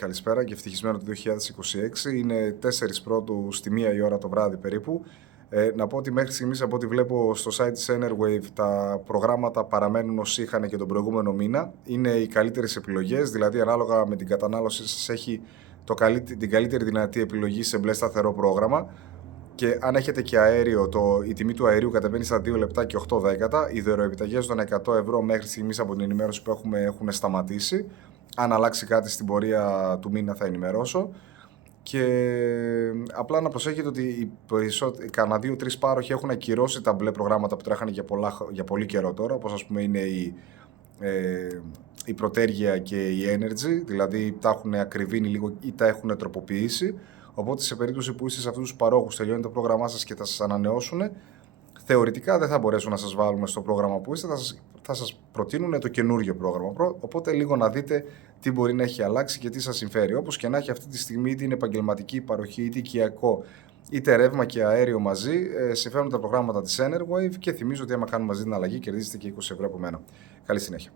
Καλησπέρα και ευτυχισμένο το 2026. Είναι 4 πρώτου στη 1 η ώρα το βράδυ περίπου. Να πω ότι μέχρι στιγμής από ό,τι βλέπω στο site της Enerwave τα προγράμματα παραμένουν όσοι είχαν και τον προηγούμενο μήνα. Είναι οι καλύτερες επιλογές, δηλαδή ανάλογα με την κατανάλωση σας έχει την καλύτερη δυνατή επιλογή σε μπλε σταθερό πρόγραμμα. Και αν έχετε και αέριο, η τιμή του αερίου κατεβαίνει στα 2 λεπτά και 8 δέκατα. Οι δωροεπιταγές των 100 ευρώ μέχρι στιγμής από την ενημέρωση που έχουμε έχουν σταματήσει. Αν αλλάξει κάτι στην πορεία του μήνα θα ενημερώσω. Και απλά να προσέχετε ότι κανένα 2-3 πάροχοι έχουν ακυρώσει τα μπλε προγράμματα που τρέχανε για πολύ καιρό τώρα, όπως ας πούμε είναι η Πρωτέργεια και η Energy, δηλαδή τα έχουν ακριβήνει λίγο ή τα έχουν τροποποιήσει. Οπότε σε περίπτωση που είστε σε αυτούς τους παρόχους, τελειώνει το πρόγραμμά σας και θα σας ανανεώσουν, θεωρητικά δεν θα μπορέσουν να σας βάλουμε στο πρόγραμμα που είστε, θα σας προτείνουν το καινούριο πρόγραμμα. Οπότε λίγο να δείτε τι μπορεί να έχει αλλάξει και τι σας συμφέρει. Όπως και να έχει αυτή τη στιγμή, είτε είναι επαγγελματική παροχή, είτε οικιακό, είτε ρεύμα και αέριο μαζί, συμφέρουν τα προγράμματα της Enerwave και θυμίζω ότι άμα κάνουμε μαζί την αλλαγή, κερδίζετε και 20 ευρώ από μένα. Καλή συνέχεια.